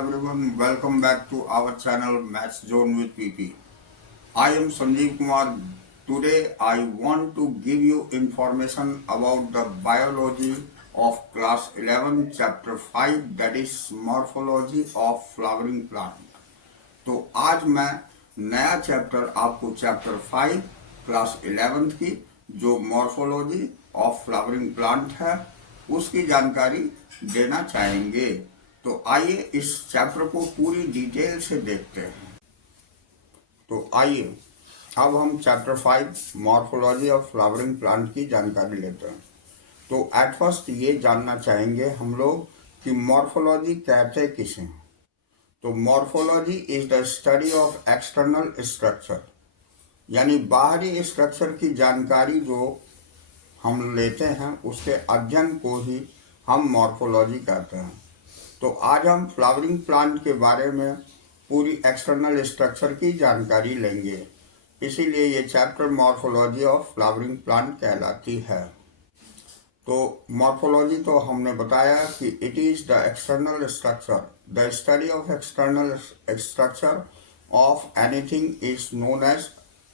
everyone, welcome back to our channel Maths Zone with PP. I am Sanjeev Kumar. Today I want to give you information about the biology of class 11 chapter 5, that is morphology of flowering plant. तो आज मैं नया chapter आपको chapter 5 class 11 की जो morphology of flowering plant है उसकी जानकारी देना चाहेंगे। तो आइए इस चैप्टर को पूरी डिटेल से देखते हैं। तो आइए अब हम chapter 5 morphology of flowering plant की जानकारी लेते हैं। तो एट फर्स्ट ये जानना चाहेंगे हम लोग कि मॉर्फोलॉजी कहते किसे हैं। तो morphology is the study of external structure, यानी बाहरी स्ट्रक्चर की जानकारी जो हम लेते हैं उसके अध्ययन को ही हम मॉर्फोलॉजी कहते हैं। तो आज हम फ्लावरिंग प्लांट के बारे में पूरी एक्सटर्नल स्ट्रक्चर की जानकारी लेंगे, इसीलिए ये chapter morphology of flowering plant कहलाती है। तो मॉर्फोलॉजी तो हमने बताया कि it is the external structure, the study of external structure of anything is known as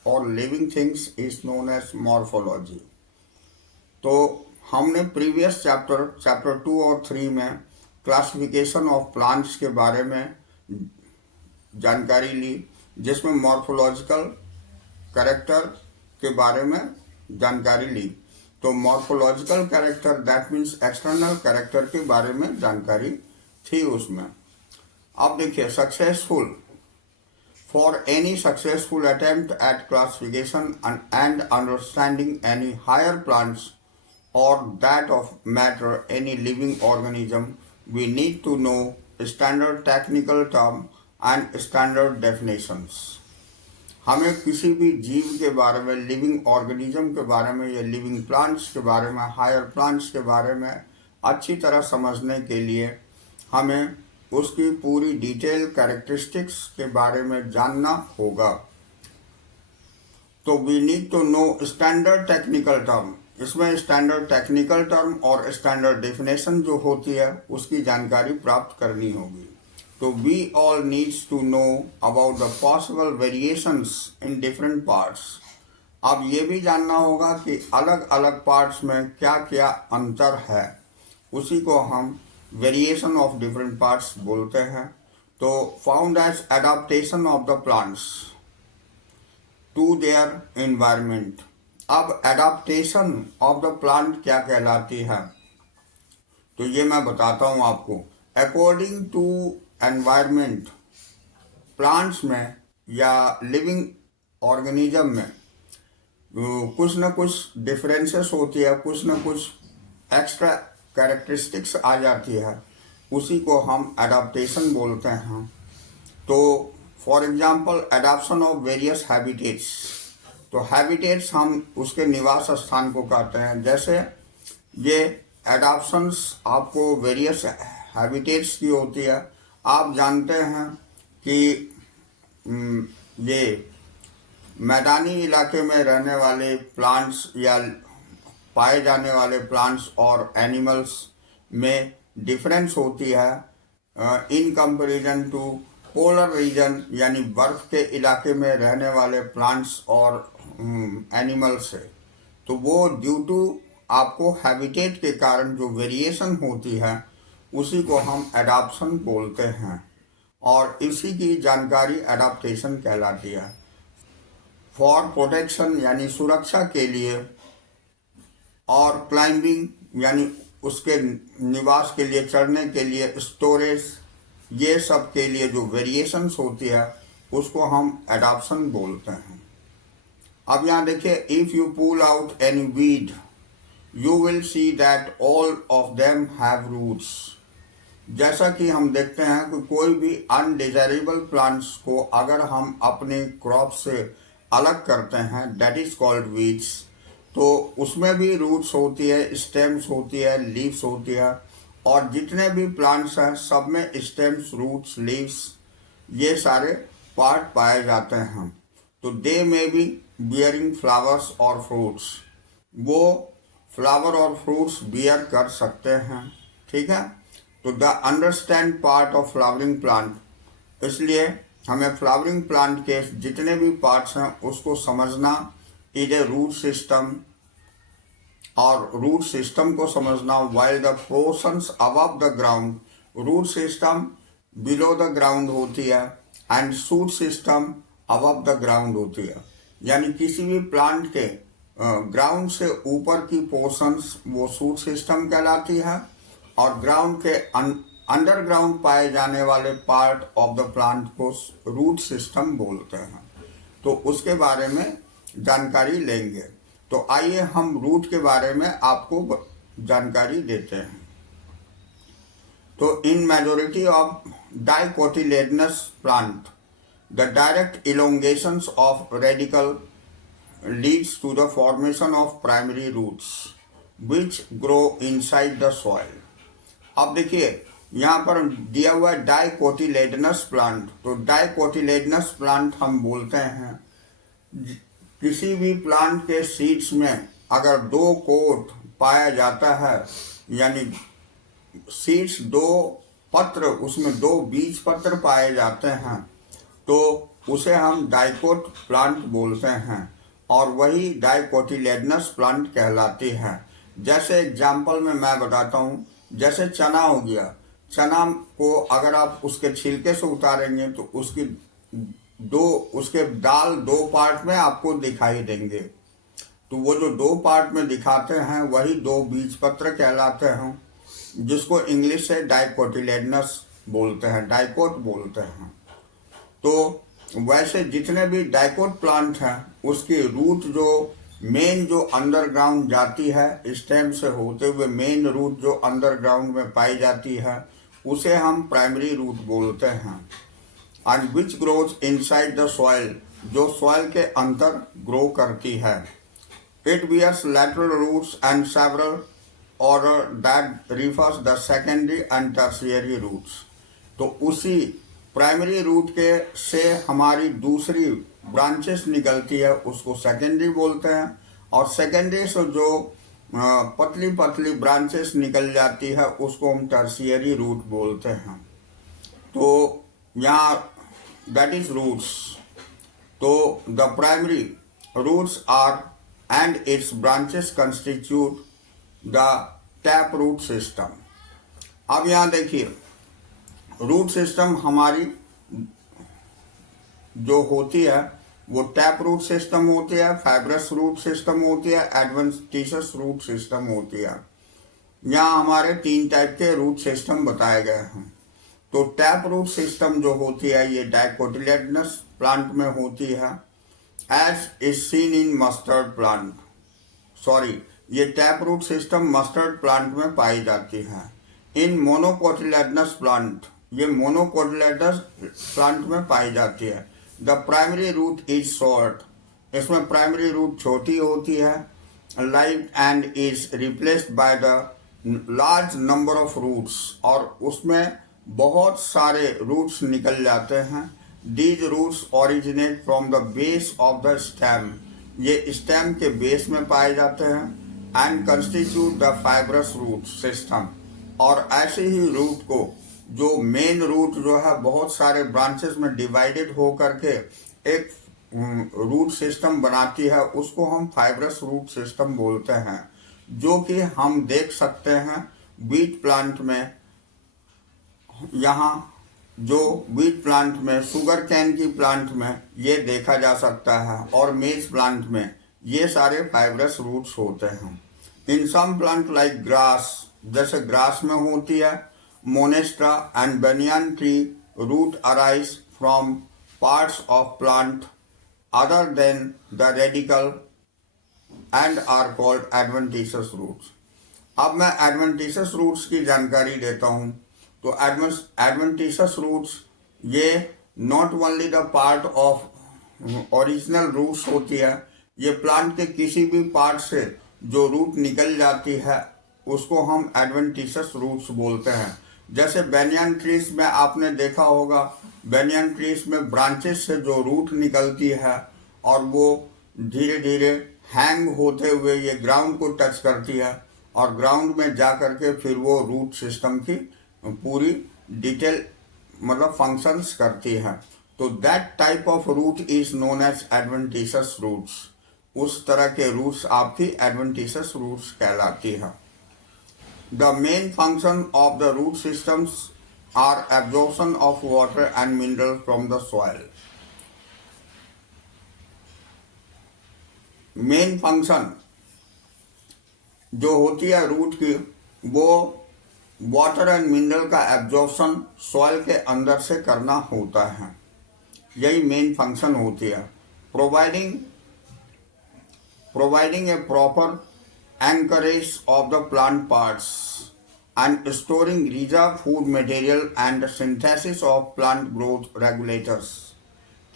और living things is known as morphology. तो हमने प्रीवियस चैप्टर 2 और 3 में क्लासिफिकेशन ऑफ प्लांट्स के बारे में जानकारी ली, जिसमें मॉर्फोलॉजिकल कैरेक्टर के बारे में जानकारी ली। तो morphological character that means external character के बारे में जानकारी थी उसमें। अब देखिए, successful for any successful attempt at classification and understanding any higher plants or that of matter, any living organism, we need to know standard technical term and standard definitions. हमें किसी भी जीव के बारे में, लिविंग ऑर्गेनिज्म के बारे में या लिविंग प्लांट्स के बारे में, हायर प्लांट्स के बारे में अच्छी तरह समझने के लिए हमें उसकी पूरी डिटेल कैरेक्टरिस्टिक्स के बारे में जानना होगा। तो we need to know standard technical term. इसमें स्टैंडर्ड टेक्निकल टर्म और स्टैंडर्ड डेफिनेशन जो होती है उसकी जानकारी प्राप्त करनी होगी। तो we all needs to know about the possible variations in different parts. अब ये भी जानना होगा कि अलग अलग पार्ट्स में क्या क्या अंतर है, उसी को हम वेरिएशन ऑफ डिफरेंट पार्ट्स बोलते हैं। तो found as adaptation of the plants to their environment. अब एडाप्टेशन ऑफ द प्लांट क्या कहलाती है, तो ये मैं बताता हूँ आपको। अकॉर्डिंग टू एनवायरनमेंट, प्लांट्स में या लिविंग ऑर्गेनिज्म में कुछ न कुछ डिफरेंसेस होती है, कुछ न कुछ एक्स्ट्रा कैरेक्टरिस्टिक्स आ जाती है, उसी को हम एडाप्टेशन बोलते हैं। तो for example adaption of various habitats. तो हैबिटेट्स हम उसके निवास स्थान को कहते हैं। जैसे ये एडाप्शंस आपको वेरियस हैबिटेट्स की होती है। आप जानते हैं कि ये मैदानी इलाके में रहने वाले प्लांट्स या पाए जाने वाले प्लांट्स और एनिमल्स में डिफरेंस होती है in comparison to polar region, यानी बर्फ के इलाके में रहने वाले प्लांट्स और एनिमल से। तो वो ड्यू टू आपको हैबिटेट के कारण जो वेरिएशन होती है उसी को हम एडाप्शन बोलते हैं, और इसी की जानकारी एडाप्टेशन कहलाती है। फॉर प्रोटेक्शन यानी सुरक्षा के लिए, और क्लाइंबिंग यानी उसके निवास के लिए, चढ़ने के लिए, स्टोरेज, ये सब के लिए जो वेरिएशंस होती है उसको हम एडाप्शन बोलते हैं। अब यहाँ देखिए, if you pull out any weed you will see that all of them have roots. जैसा कि हम देखते हैं कि कोई भी अनडिजायरेबल प्लांट्स को अगर हम अपने क्रॉप से अलग करते हैं, दैट इज कॉल्ड वीड्स, तो उसमें भी रूट्स होती है, स्टेम्स होती है, लीव्स होती है, और जितने भी प्लांट्स हैं सब में स्टेम्स, रूट्स, लीव्स, ये सारे पार्ट पाए जाते हैं। तो दे में बी बियरिंग फ्लावर्स और फ्रूट्स, वो फ्लावर और फ्रूट्स बियर कर सकते हैं। ठीक है, तो the understand part of flowering plant, इसलिए हमें फ्लावरिंग प्लांट के जितने भी पार्ट्स हैं उसको समझना, इधर रूट सिस्टम और रूट सिस्टम को समझना, while the portions above the ground, root system below the ground होती है and shoot system above the ground होती है। यानी किसी भी प्लांट के ग्राउंड से ऊपर की पोर्शंस वो शूट सिस्टम कहलाती है, और ग्राउंड के अंडरग्राउंड पाए जाने वाले पार्ट ऑफ द प्लांट को रूट सिस्टम बोलते हैं। तो उसके बारे में जानकारी लेंगे। तो आइए हम रूट के बारे में आपको जानकारी देते हैं। तो in majority of dicotyledonous plant the direct elongations of radicle leads to the formation of primary roots which grow inside the soil। अब देखिए यहाँ पर दिया हुआ है डाइकोटिलेडनस प्लांट। तो डाइकोटिलेडनस प्लांट हम बोलते हैं किसी भी प्लांट के सीड्स में अगर दो कोट पाया जाता है, यानी सीड्स दो पत्र, उसमें दो बीज पत्र पाए जाते हैं, तो उसे हम डाइकोट प्लांट बोलते हैं और वही डाइकोटिलेडनस प्लांट कहलाती है। जैसे एग्जाम्पल में मैं बताता हूँ, जैसे चना हो गया, चना को अगर आप उसके छिलके से उतारेंगे तो उसके दाल दो पार्ट में आपको दिखाई देंगे। तो वो जो दो पार्ट में दिखाते हैं वही दो बीज पत्र कहलाते हैं, जिसको इंग्लिश से डाइकोटिलेडनस बोलते हैं, डाइकोट बोलते हैं। तो वैसे जितने भी डाइकोट प्लांट हैं उसकी रूट जो मेन जो अंडरग्राउंड जाती है, स्टेम से होते हुए मेन रूट जो अंडरग्राउंड में पाई जाती है उसे हम प्राइमरी रूट बोलते हैं। And which grows inside the soil, जो सॉइल के अंदर ग्रो करती है। It bears lateral roots and several order that refers the secondary and tertiary roots. तो उसी प्राइमरी रूट के से हमारी दूसरी ब्रांचेस निकलती है, उसको सेकेंडरी बोलते हैं, और सेकेंडरी से जो पतली पतली ब्रांचेस निकल जाती है उसको हम टर्शियरी रूट बोलते हैं। तो यहाँ दैट इज रूट्स। तो the primary roots are and its branches constitute the tap root system. अब यहाँ देखिए रूट सिस्टम हमारी जो होती है वो टैप रूट सिस्टम होती है, फाइब्रस रूट सिस्टम होती है, एडवेंटिशियस रूट सिस्टम होती है। यहाँ हमारे तीन टाइप के रूट सिस्टम बताए गए हैं। तो टैप रूट सिस्टम जो होती है ये डाइकोटिलेडनस प्लांट में होती है, as is seen in mustard plant. Sorry, ये tap root system mustard plant में पाई जाती है। इन मोनोकोटिलेडनस प्लांट, ये मोनोकोटिलेडनस प्लांट में पाई जाती है। The primary root is short, इसमें प्राइमरी रूट छोटी होती है, light and is replaced by the large number of roots, और उसमें बहुत सारे रूट्स निकल जाते हैं। These roots originate from the base of the stem, ये स्टेम के बेस में पाए जाते हैं। And constitute the fibrous root system, और ऐसे ही रूट को जो मेन रूट जो है बहुत सारे ब्रांचेस में डिवाइडेड हो करके एक रूट सिस्टम बनाती है, उसको हम फाइब्रस रूट सिस्टम बोलते हैं, जो कि हम देख सकते हैं बीट प्लांट में। यहाँ जो बीट प्लांट में, शुगर कैन की प्लांट में ये देखा जा सकता है, और मेज प्लांट में ये सारे फाइब्रस रूट्स होते हैं। In some plant like grass, जैसे ग्रास में होती है, monstera and banyan tree root arise from parts of plant other than the radicle and are called adventitious roots. अब मैं एडवेंटिशियस रूट्स की जानकारी देता हूँ। तो एडवेंटिशियस रूट्स ये not only the part of original roots होती है, ये प्लांट के किसी भी पार्ट से जो रूट निकल जाती है उसको हम एडवेंटिशियस रूट्स बोलते हैं। जैसे बेनियन ट्रीज में आपने देखा होगा, बेनियन ट्रीज में ब्रांचेस से जो रूट निकलती है और वो धीरे धीरे हैंग होते हुए ये ग्राउंड को टच करती है, और ग्राउंड में जा करके फिर वो रूट सिस्टम की पूरी डिटेल मतलब फंक्शंस करती है। तो that type of root is known as adventitious roots. उस तरह के रूट्स आपकी एडवेंटिशियस रूट्स कहलाती है। The main function of the root systems are absorption of water and mineral from the soil. Main function जो होती है रूट की, वो वाटर एंड मिनरल का एब्जॉर्प्शन सॉइल के अंदर से करना होता है। यही मेन फंक्शन होती है। Providing a proper anchorage of the plant parts and storing reserve food material and synthesis of plant growth regulators.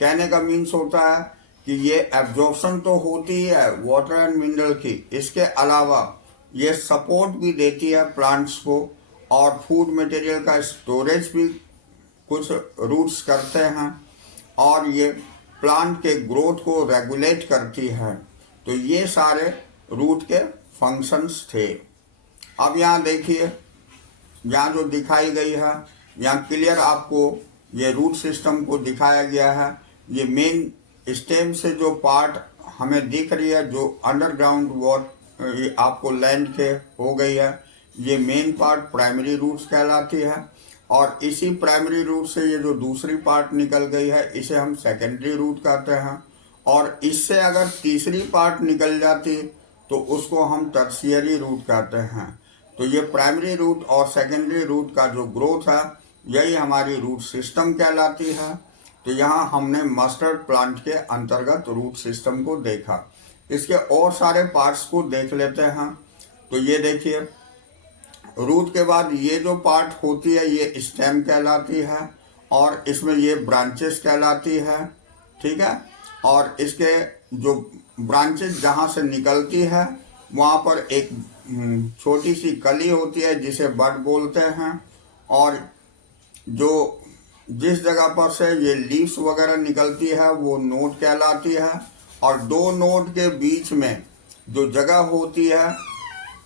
कहने का मीन्स होता है कि ये एब्जॉर्प्शन तो होती है वाटर एंड मिनरल की, इसके अलावा ये सपोर्ट भी देती है प्लांट्स को, और फूड मटेरियल का स्टोरेज भी कुछ रूट्स करते हैं, और ये प्लांट के ग्रोथ को रेगुलेट करती है। तो ये सारे रूट के फंक्शंस थे। अब यहाँ देखिए, यहाँ जो दिखाई गई है, यहाँ क्लियर आपको ये रूट सिस्टम को दिखाया गया है। ये मेन स्टेम से जो पार्ट हमें दिख रही है, जो अंडरग्राउंड वाटर आपको लैंड के हो गई है, ये मेन पार्ट प्राइमरी रूट्स कहलाती है। और इसी प्राइमरी रूट से ये जो दूसरी पार्ट निकल गई है, इसे हम सेकेंडरी रूट कहते हैं। और इससे अगर तीसरी पार्ट निकल जाती तो उसको हम टर्शियरी रूट कहते हैं। तो ये प्राइमरी रूट और सेकेंडरी रूट का जो ग्रोथ है, यही हमारी रूट सिस्टम कहलाती है। तो यहाँ हमने मस्टर्ड प्लांट के अंतर्गत रूट सिस्टम को देखा। इसके और सारे पार्ट्स को देख लेते हैं। तो ये देखिए, रूट के बाद ये जो पार्ट होती है ये स्टेम कहलाती है, और इसमें ये ब्रांचेस कहलाती है, ठीक है। और इसके जो ब्रांचेस जहाँ से निकलती है, वहाँ पर एक छोटी सी कली होती है जिसे बड बोलते हैं, और जो जिस जगह पर से ये लीव्स वगैरह निकलती है वो नोड कहलाती है। और दो नोड के बीच में जो जगह होती है,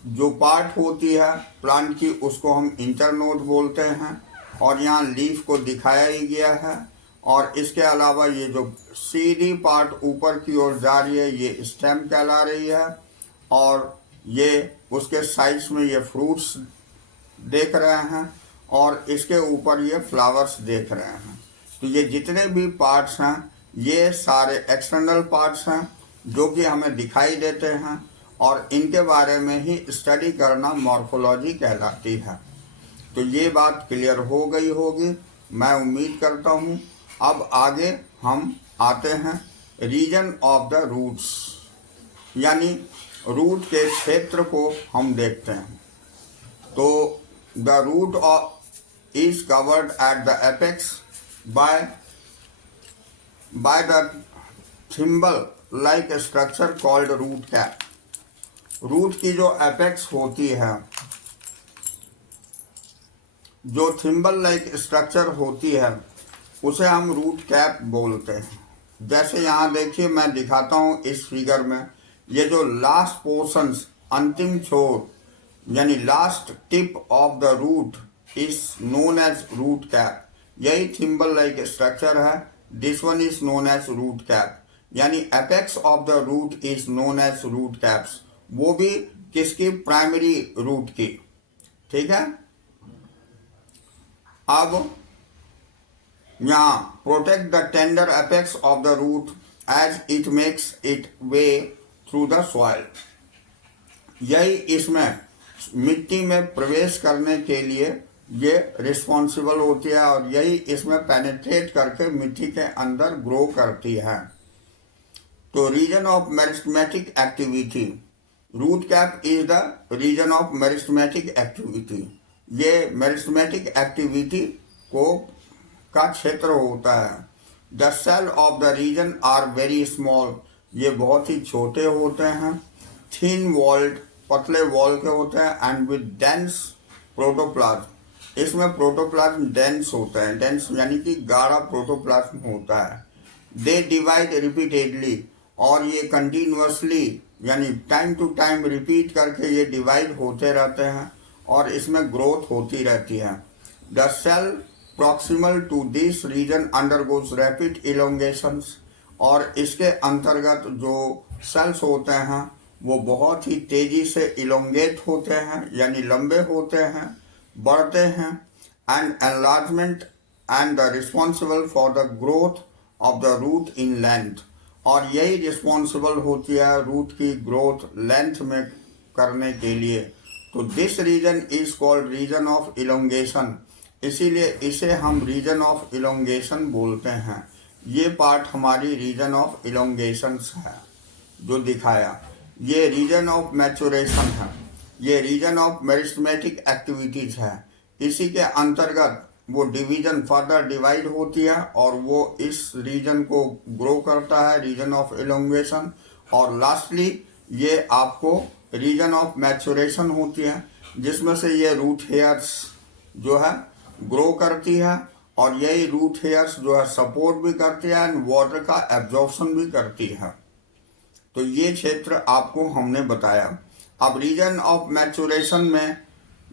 जो पार्ट होती है प्लांट की, उसको हम इंटरनोड बोलते हैं। और यहाँ लीफ को दिखाया ही गया है। और इसके अलावा ये जो सीधी पार्ट ऊपर की ओर जा रही है, ये स्टेम कहला रही है। और ये उसके साइड्स में ये फ्रूट्स देख रहे हैं, और इसके ऊपर ये फ्लावर्स देख रहे हैं। तो ये जितने भी पार्ट्स हैं, ये सारे एक्सटर्नल पार्ट्स हैं जो कि हमें दिखाई देते हैं, और इनके बारे में ही स्टडी करना मॉर्फोलॉजी कहलाती है। तो ये बात क्लियर हो गई होगी, मैं उम्मीद करता हूँ। अब आगे हम आते हैं रीजन ऑफ द रूट्स, यानी रूट के क्षेत्र को हम देखते हैं। तो the root of is covered at the apex by the thimble like structure called root cap। Root की जो एपेक्स होती है, जो थिम्बल लाइक स्ट्रक्चर होती है, उसे हम रूट कैप बोलते हैं। जैसे यहाँ देखिए, मैं दिखाता हूँ इस फिगर में, ये जो लास्ट पोर्शंस, अंतिम छोर यानी last tip of the root is known as root cap। यही थिम्बल लाइक स्ट्रक्चर है। This one is known as root cap, यानी apex of the root is known as root caps. वो भी किसकी? Primary root की, ठीक है। अब यहाँ protect the tender apex of the root as it makes it way through the soil. यही इसमें मिट्टी में प्रवेश करने के लिए ये रिस्पॉन्सिबल होती है, और यही इसमें पेनिट्रेट करके मिट्टी के अंदर ग्रो करती है। तो region of meristematic activity, root cap is the region of meristematic activity. ये मेरिस्टेमेटिक एक्टिविटी को का क्षेत्र होता है। The cell of the region are very small. ये बहुत ही छोटे होते हैं। थिन वॉल्ड, पतले वॉल के होते हैं, एंड विद डेंस प्रोटोप्लाज्म। इसमें प्रोटोप्लाज्म डेंस होता है, डेंस यानी कि गाढ़ा प्रोटोप्लाज्म होता है। दे डिवाइड रिपीटेडली, और ये कंटिन्यूअसली यानी टाइम टू टाइम रिपीट करके ये डिवाइड होते रहते हैं, और इसमें ग्रोथ होती रहती है। The cell proximal to this region undergoes rapid elongations, और इसके अंतर्गत जो सेल्स होते हैं वो बहुत ही तेजी से इलोंगेट होते हैं, यानी लंबे होते हैं, बढ़ते हैं, and enlargement and the responsible for the growth of the root in length, और यही रिस्पॉन्सिबल होती है रूट की ग्रोथ लेंथ में करने के लिए। तो this region is called region of elongation, इसीलिए इसे हम रीजन ऑफ इलोंगेशन बोलते हैं। ये पार्ट हमारी रीजन ऑफ इलोंगेशंस है जो दिखाया। ये रीजन ऑफ मैचुरेशन है, ये रीजन ऑफ मेरिस्टेमेटिक एक्टिविटीज है। इसी के अंतर्गत वो डिवीजन फर्दर डिवाइड होती है और वो इस रीजन को ग्रो करता है, रीजन ऑफ इलोंगेशन। और लास्टली ये आपको रीजन ऑफ मैचुरेशन होती है, जिसमें से ये रूट हेयर्स जो है ग्रो करती है, और यही रूट हेयर्स जो है सपोर्ट भी करती है एंड वाटर का एब्जॉर्प्शन भी करती है। तो ये क्षेत्र आपको हमने बताया। अब रीजन ऑफ मैचुरेशन में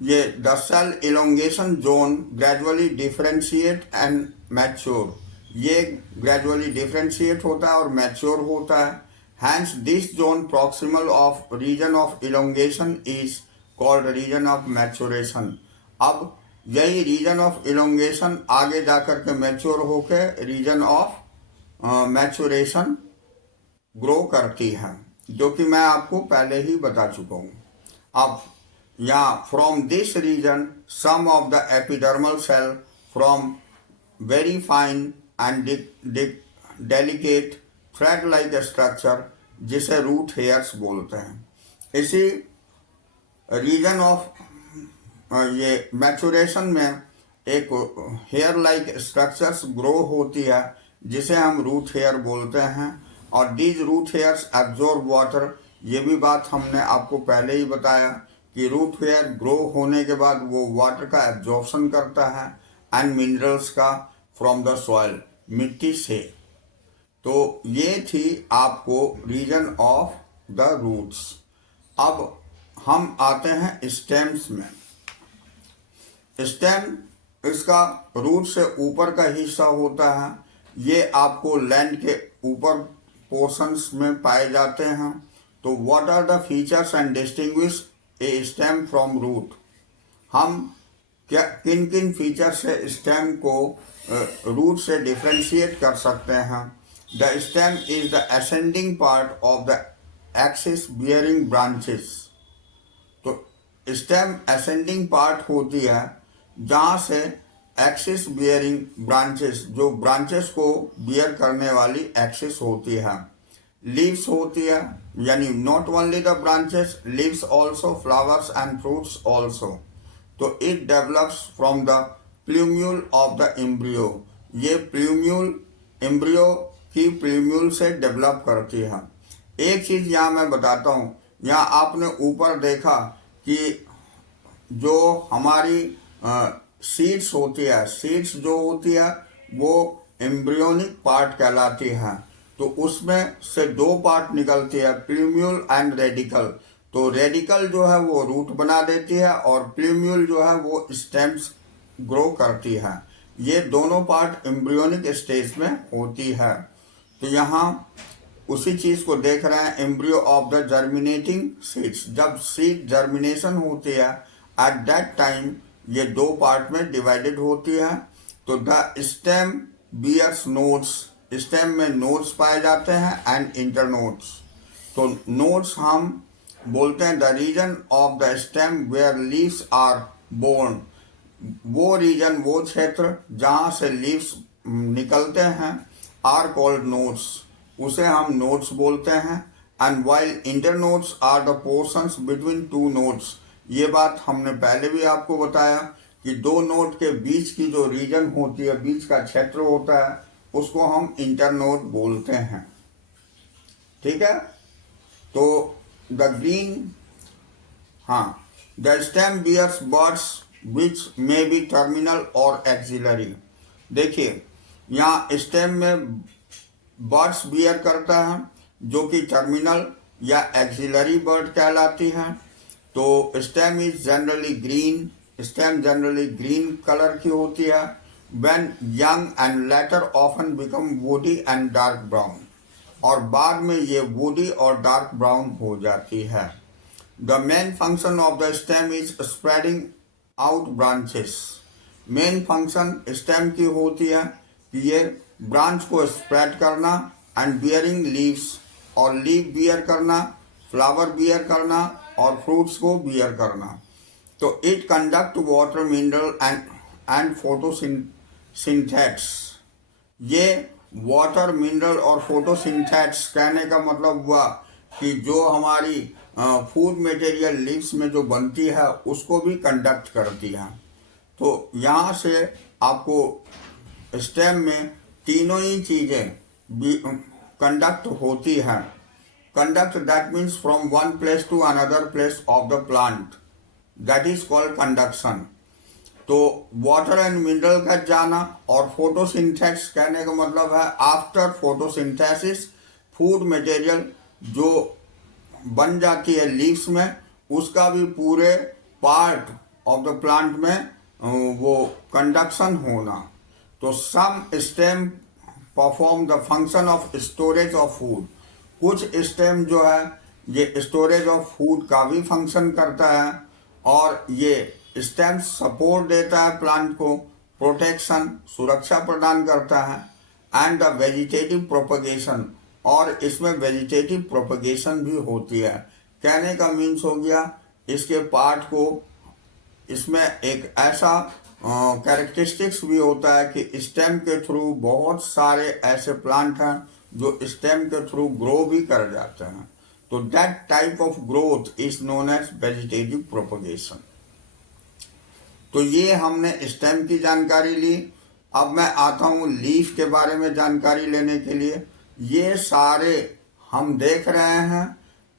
ये the cell elongation zone gradually differentiate and mature, ये ग्रेजुअली डिफरेंशिएट होता है और मैच्योर होता है। Hence this zone proximal of region of elongation is called region of maturation. अब यही रीजन ऑफ इलोंगेशन आगे जाकर के मैच्योर होके रीजन ऑफ मैचुरेशन ग्रो करती है, जो कि मैं आपको पहले ही बता चुका हूँ। अब यहाँ from this region some of the epidermal cell from very fine and delicate thread like structure, जिसे रूट हेयर्स बोलते हैं। इसी रीजन ऑफ ये मैचुरेशन में एक हेयर लाइक स्ट्रक्चर्स ग्रो होती है, जिसे हम रूट हेयर बोलते हैं। और these root hairs absorb water, ये भी बात हमने आपको पहले ही बताया कि रूट हेयर ग्रो होने के बाद वो वाटर का एब्जॉर्प्शन करता है एंड मिनरल्स का फ्रॉम द सॉइल, मिट्टी से। तो ये थी आपको रीजन ऑफ द रूट्स। अब हम आते हैं स्टेम्स में। स्टेम इसका रूट से ऊपर का हिस्सा होता है, ये आपको लैंड के ऊपर पोर्शंस में पाए जाते हैं। तो what are the features and distinguish a stem from root, हम क्या किन किन फीचर से स्टेम को रूट से डिफ्रेंशिएट कर सकते हैं। The stem is the ascending part of the axis bearing branches. तो स्टेम असेंडिंग पार्ट होती है जहाँ से एक्सिस बियरिंग ब्रांचेस, जो ब्रांचेस को बियर करने वाली एक्सिस होती है। लीव्स होती है, यानी not only the branches, leaves also, flowers and fruits also. तो it develops from the plumule of the embryo, ये प्लूम्यूल एम्ब्रियो की प्लूम्यूल से डेवलप करती है। एक चीज यहाँ मैं बताता हूँ, यहाँ आपने ऊपर देखा कि जो हमारी सीड्स होती है, सीड्स जो होती है वो एम्ब्रियोनिक पार्ट कहलाती है। तो उसमें से दो पार्ट निकलती है, प्लूम्यूल एंड रेडिकल। तो रेडिकल जो है वो रूट बना देती है और प्लूम्यूल जो है वो स्टेम्स ग्रो करती है। ये दोनों पार्ट एम्ब्रियोनिक स्टेज में होती है। तो यहाँ उसी चीज को देख रहे हैं, embryo of the germinating seeds. जब सीड जर्मिनेशन होती है एट दैट टाइम ये दो पार्ट में डिवाइडेड होती है। तो the stem bears nodes, stem में नोड्स पाए जाते हैं एंड इंटरनोड्स। तो नोड्स हम बोलते हैं the region of the stem where leaves are borne, वो रीजन, वो क्षेत्र जहाँ से लीव्स निकलते हैं आर कॉल्ड नोड्स, उसे हम नोड्स बोलते हैं। And while internodes are the portions between two nodes, ये बात हमने पहले भी आपको बताया कि दो नोड के बीच की जो रीजन होती है, बीच का क्षेत्र होता है, उसको हम इंटरनोड बोलते हैं। ठीक है। तो द ग्रीन, हाँ, the stem bears birds which may be terminal और एक्सिलरी। देखिए यहाँ स्टेम में बर्ड्स बियर करता है जो कि टर्मिनल या एक्सिलरी बर्ड कहलाती है। तो stem is generally green stem generally green colour की होती है। when young and later often become woody and dark brown, और बाद में ये woody और dark brown हो जाती है। The main function of the stem is spreading out branches. Main function stem की होती है कि ये ब्रांच को स्प्रेड करना एंड बियरिंग लीव्स, और लीव बियर करना, फ्लावर बियर करना और फ्रूट्स को बियर करना। तो it conduct water mineral and photosynthates. ये वाटर मिनरल और फोटोसिंथेट्स कहने का मतलब हुआ कि जो हमारी फूड मटेरियल लीव्स में जो बनती है उसको भी कंडक्ट करती है। तो यहाँ से आपको स्टेम में तीनों ही चीज़ें कंडक्ट होती हैं। Conduct that means from one place to another place of the plant, that is called conduction. तो वाटर एंड मिनरल का जाना, और फोटोसिंथेसिस कहने का मतलब है आफ्टर फोटोसिंथेसिस फूड मटेरियल जो बन जाती है लीव्स में, उसका भी पूरे पार्ट ऑफ द प्लांट में वो कंडक्शन होना। तो some stem perform the function of storage of food. कुछ स्टेम जो है ये स्टोरेज ऑफ फूड का भी फंक्शन करता है, और ये स्टेम सपोर्ट देता है प्लांट को, प्रोटेक्शन सुरक्षा प्रदान करता है, एंड द वेजिटेटिव प्रोपगेशन, और इसमें वेजिटेटिव प्रोपगेशन भी होती है। कहने का मीन्स हो गया इसके पार्ट को, इसमें एक ऐसा कैरेक्टरिस्टिक्स भी होता है कि स्टेम के थ्रू बहुत सारे ऐसे प्लांट हैं जो स्टेम के थ्रू ग्रो भी कर जाते हैं। तो that type of growth is known as vegetative propagation. तो ये हमने स्टेम की जानकारी ली। अब मैं आता हूँ लीफ के बारे में जानकारी लेने के लिए। ये सारे हम देख रहे हैं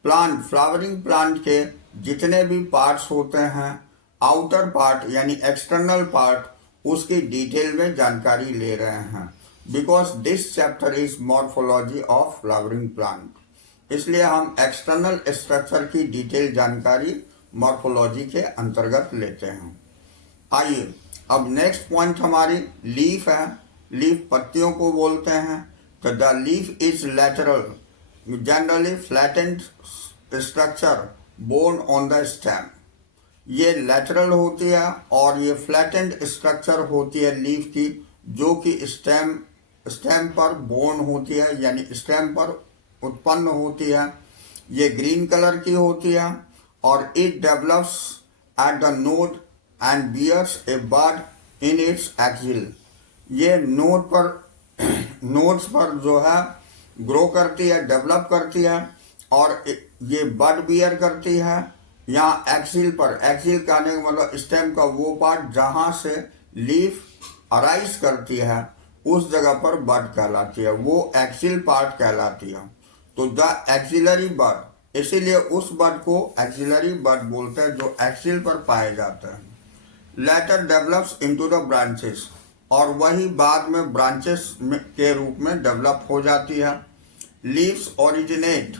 प्लांट, फ्लावरिंग प्लांट के जितने भी पार्ट्स होते हैं, आउटर पार्ट यानी एक्सटर्नल पार्ट, उसकी डिटेल में जानकारी ले रहे हैं। Because this chapter is morphology of flowering plant, इसलिए हम एक्सटर्नल स्ट्रक्चर की डिटेल जानकारी मॉर्फोलॉजी के अंतर्गत लेते हैं। आइए अब नेक्स्ट पॉइंट हमारी लीफ है। लीफ पत्तियों को बोलते हैं। तो the leaf is lateral, generally flattened structure borne on the stem. ये लैटरल होती है और ये फ्लैटेंड स्ट्रक्चर होती है लीफ की, जो कि स्टेम पर बोर्न होती है, यानी स्टेम पर उत्पन्न होती है। ये ग्रीन कलर की होती है और it develops at the node and bears a bud in its axil. ये नोड्स पर जो है ग्रो करती है, डेवलप करती है, और ये बड बियर करती है यहाँ एक्सिल पर। एक्सिल कहने का मतलब स्टेम का वो पार्ट जहाँ से लीफ अराइज करती है, उस जगह पर बड कहलाती है, वो एक्सिल पार्ट कहलाती है। तो द एक्सिलरी बड, इसीलिए उस बड को एक्सिलरी बड बोलते हैं जो एक्सिल पर पाए जाते हैं। Later develops into the branches, और वही बाद में ब्रांचेस के रूप में डेवलप हो जाती है। Leaves originate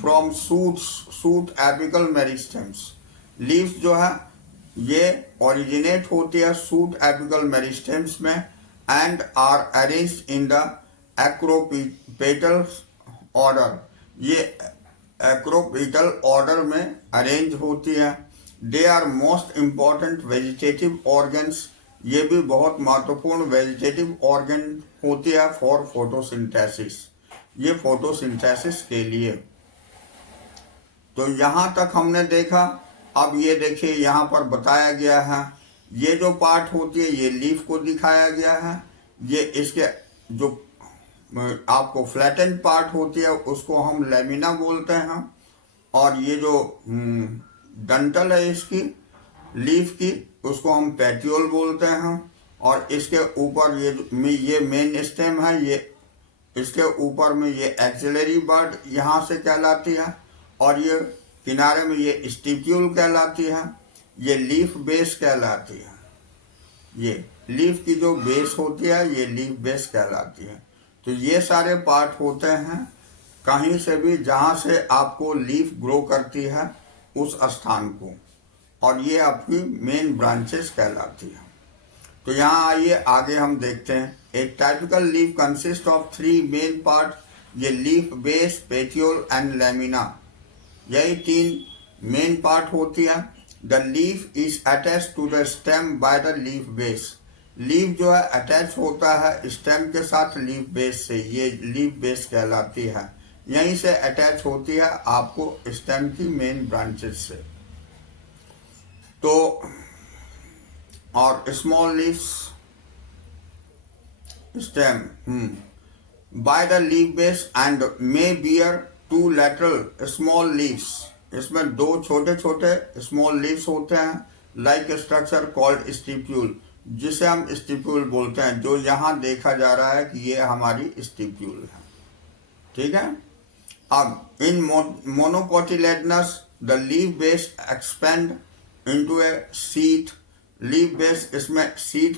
from shoot apical meristems. Leaves जो है ये ओरिजिनेट होती है सूट एपिकल मेरिस्टेम्स में, and are arranged in the acropetal order. ये एक्रोपेटल ऑर्डर में अरेंज होती है। They are most important vegetative organs, ये भी बहुत महत्वपूर्ण वेजिटेटिव ऑर्गन होती है फॉर फोटोसिंथेसिस, ये फोटोसिंथेसिस के लिए। तो यहाँ तक हमने देखा। अब ये देखिए यहाँ पर बताया गया है, ये जो पार्ट होती है ये लीफ को दिखाया गया है। ये इसके जो आपको फ्लैटेंड पार्ट होती है उसको हम लेमिना बोलते हैं, और ये जो डंटल है इसकी लीफ की, उसको हम पेटियोल बोलते हैं। और इसके ऊपर ये मेन स्टेम है, ये इसके ऊपर में ये एक्सिलरी बड यहाँ से कहलाती है, और ये किनारे में ये स्टिप्यूल कहलाती है। ये लीफ बेस कहलाती है। ये लीफ की जो बेस होती है ये लीफ बेस कहलाती है। तो ये सारे पार्ट होते हैं कहीं से भी जहाँ से आपको लीफ ग्रो करती है उस स्थान को। और ये आपकी मेन ब्रांचेस कहलाती है। तो यहाँ आइए आगे हम देखते हैं। एक typical leaf consist of 3 main part. ये leaf base, petiole and lamina, यही 3 मेन पार्ट होती है। The leaf is attach to the stem by the leaf base. Leaf जो है अटैच होता है स्टेम के साथ लीफ बेस से, ये लीफ बेस कहलाती है। यहीं से अटैच होती है आपको स्टेम की मेन ब्रांचेस से। तो और small leaves stem by the leaf base and may bear 2 lateral small leaves. इसमें 2 छोटे छोटे स्मॉल लीव्स होते हैं, लाइक स्ट्रक्चर कॉल्ड स्टिप्यूल, जिसे हम स्टिप्यूल बोलते हैं। जो यहाँ देखा जा रहा है कि ये हमारी स्टिप्यूल है, ठीक है। अब in monocotyledonous the leaf base expand into a sheath. Leaf base इसमें शीथ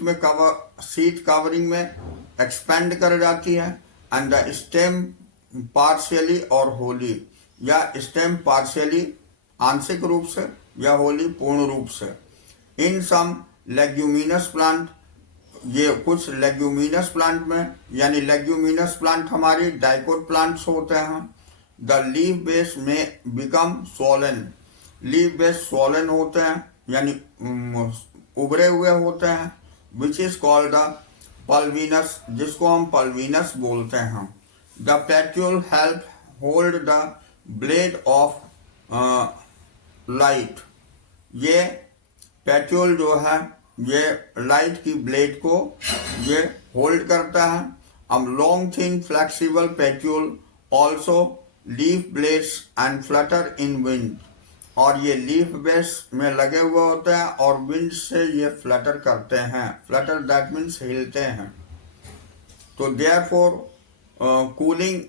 कवरिंग में एक्सपेंड कर जाती है। एंड द स्टेम पार्शियली और होली, या स्टेम पार्शियली आंशिक रूप से या होली पूर्ण रूप से। इन सम लेग्यूमिनस प्लांट, ये कुछ लेग्यूमिनस प्लांट में, यानी लेग्यूमिनस प्लांट हमारी डाइकोट प्लांट्स होते हैं। द लीफ बेस में become swollen. Leaf base swollen होते हैं, यानी उभरे हुए होते हैं। Which is called the pulvinus, जिसको हम पल्विनस बोलते हैं। The petiole help hold the blade of light. ये पेट्यूल जो है ये लाइट की ब्लेड को ये होल्ड करता है। अब long thin flexible petiole also leaf blades and flutter in wind. और ये लीफ बेस में लगे हुए होते हैं और विंड से ये फ्लटर करते हैं। फ्लटर दैट मीन्स हिलते हैं। तो therefore cooling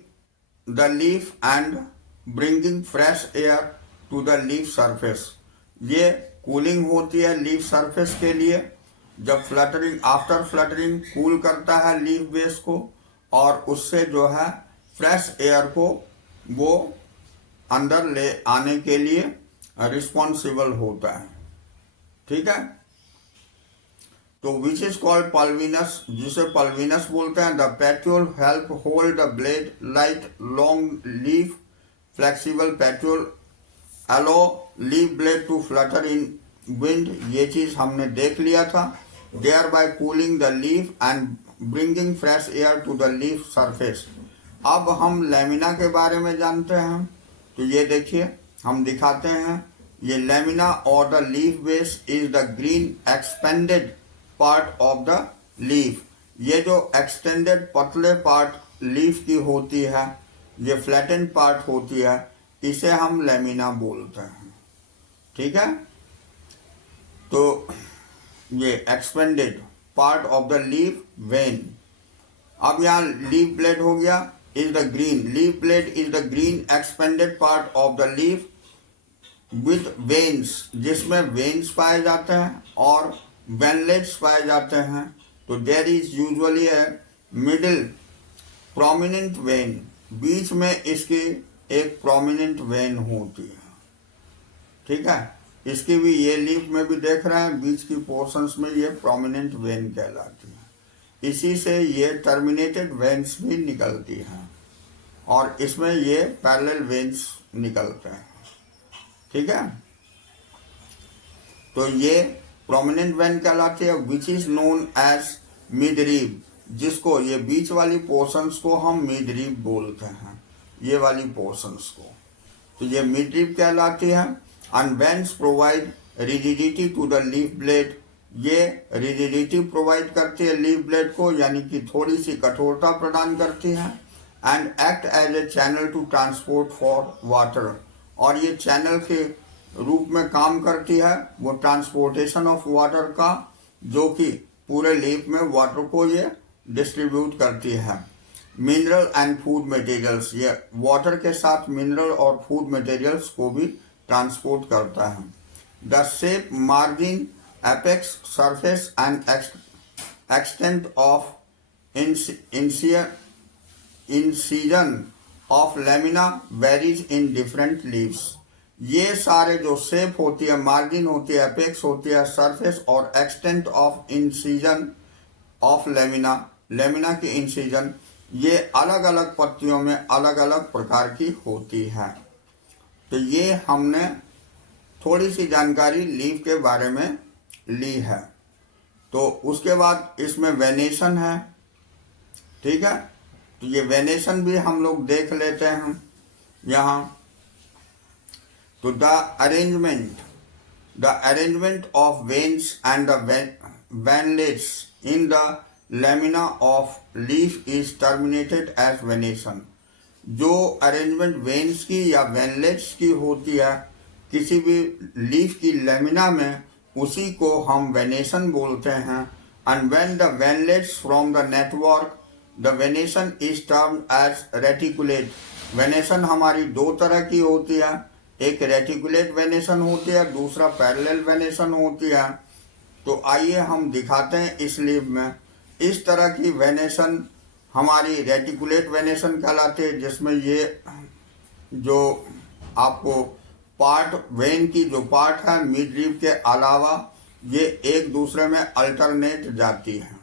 the leaf and bringing fresh air to the leaf surface. ये कूलिंग होती है लीफ सरफेस के लिए। जब फ्लटरिंग, आफ्टर फ्लटरिंग कूल करता है लीफ बेस को, और उससे जो है फ्रेश एयर को वो अंदर ले आने के लिए रिस्पॉन्सिबल होता है, ठीक है। तो विच इज कॉल्ड पल्विनस, जिसे पल्विनस बोलते हैं। The petiole help hold the blade light long leaf flexible petiole allow leaf blade to flutter in wind. ये चीज हमने देख लिया था। Thereby cooling the leaf and bringing fresh air to the leaf surface. अब हम lamina के बारे में जानते हैं। तो ये देखिए हम दिखाते हैं। ये लैमिना और the leaf base is the green expanded part of the leaf. ये जो एक्सटेंडेड पतले पार्ट लीफ की होती है, ये फ्लैटेंड पार्ट होती है, इसे हम लैमिना बोलते हैं, ठीक है। तो ये expanded part of the leaf vein. अब यहाँ लीफ ब्लेड हो गया is the green. Leaf blade is the green expanded part of the leaf with veins, जिसमें वेन्स पाए जाते हैं और वेनलेट्स पाए जाते हैं। तो there is usually a middle prominent vein. बीच में इसकी एक प्रोमिनेंट वेन होती है, ठीक है। इसकी भी ये लीफ में भी देख रहे हैं, बीच की पोर्शंस में ये प्रोमिनेंट वेन कहलाती है। इसी से ये टर्मिनेटेड वेन्स भी निकलती हैं और इसमें ये पैरेलल वेन्स निकलते हैं, ठीक है। तो ये प्रोमिनेंट वेन कहलाती है। विच इज नोन एज मिडरीब, जिसको ये बीच वाली पोर्शंस को हम मिडरीब बोलते हैं, ये वाली पोर्शंस को। तो ये मिडरीब कहलाती है। And veins provide rigidity to the leaf blade. ये रिजिडिटी प्रोवाइड करती है लीफ ब्लेड को, यानी कि थोड़ी सी कठोरता प्रदान करती है। And act as a channel to transport for water. और ये चैनल के रूप में काम करती है वो ट्रांसपोर्टेशन ऑफ वाटर का, जो कि पूरे लीफ में वाटर को ये डिस्ट्रीब्यूट करती है। मिनरल एंड फूड मटेरियल्स, ये वाटर के साथ मिनरल और फूड मटेरियल्स को भी ट्रांसपोर्ट करता है। The shape, margin, apex, surface and extent of incision of lamina varies in different leaves. ये सारे जो शेप होती है, मार्जिन होती है, एपेक्स होती है, सरफेस और extent of incision of lamina, lamina की इंसिजन, ये अलग अलग पत्तियों में अलग अलग प्रकार की होती है। तो ये हमने थोड़ी सी जानकारी लीफ के बारे में ली है। तो उसके बाद इसमें वेनेशन है, ठीक है। तो ये वेनेशन भी हम लोग देख लेते हैं यहाँ। तो the arrangement of veins and the veinlets in the lamina of leaf is terminated as venation. जो अरेंजमेंट वेन्स की या वेनलेट्स की होती है किसी भी लीफ की लेमिना में, उसी को हम वेनेशन बोलते हैं। And when the veinlets from the network the venation is termed as reticulate. Venation हमारी दो तरह की होती है, एक रेटिकुलेट वेनेशन होती है, दूसरा पैरेलल वेनेशन होती है। तो आइए हम दिखाते हैं इस लीफ में। इस तरह की वेनेशन हमारी रेटिकुलेट वेनेशन कहलाती है, जिसमें ये जो आपको पार्ट, वेन की जो पार्ट है मिड लीफ के अलावा, ये एक दूसरे में अल्टरनेट जाती है।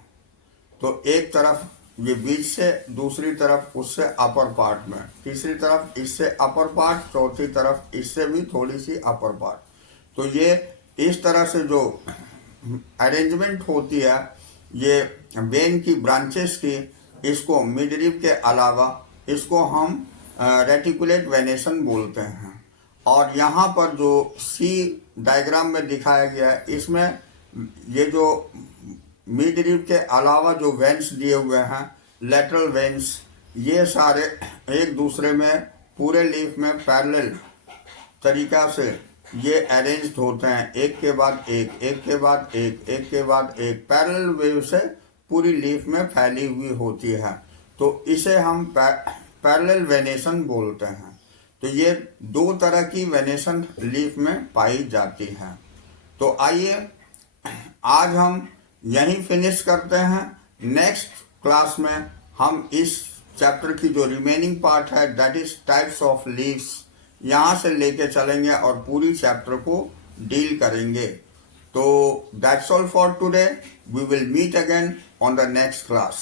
तो एक तरफ ये बीच से, दूसरी तरफ उससे अपर पार्ट में, तीसरी तरफ इससे अपर पार्ट, चौथी तरफ इससे भी थोड़ी सी अपर पार्ट। तो ये इस तरह से जो अरेंजमेंट होती है ये वेन की ब्रांचेस की, इसको मिड लीफ के अलावा इसको हम रेटिकुलेट वेनेशन बोलते हैं। और यहाँ पर जो सी डायग्राम में दिखाया गया है, इसमें ये जो मिड लीफ के अलावा जो वेन्स दिए हुए हैं, लेटरल वेन्स, ये सारे एक दूसरे में पूरे लीफ में पैरेलल तरीका से ये अरेंज्ड होते हैं, एक के बाद एक, एक के बाद एक, एक के बाद एक, पैरेलल वेव से पूरी लीफ में फैली हुई होती है। तो इसे हम पैरेलल वेनेशन बोलते हैं। तो ये दो तरह की वेनेशन लीफ में पाई जाती है। तो आइए आज हम यहीं फिनिश करते हैं। नेक्स्ट क्लास में हम इस चैप्टर की जो रिमेनिंग पार्ट है, that is types of leaves, यहाँ से लेके चलेंगे और पूरी चैप्टर को डील करेंगे। तो that's all for today. We will meet again on the next class.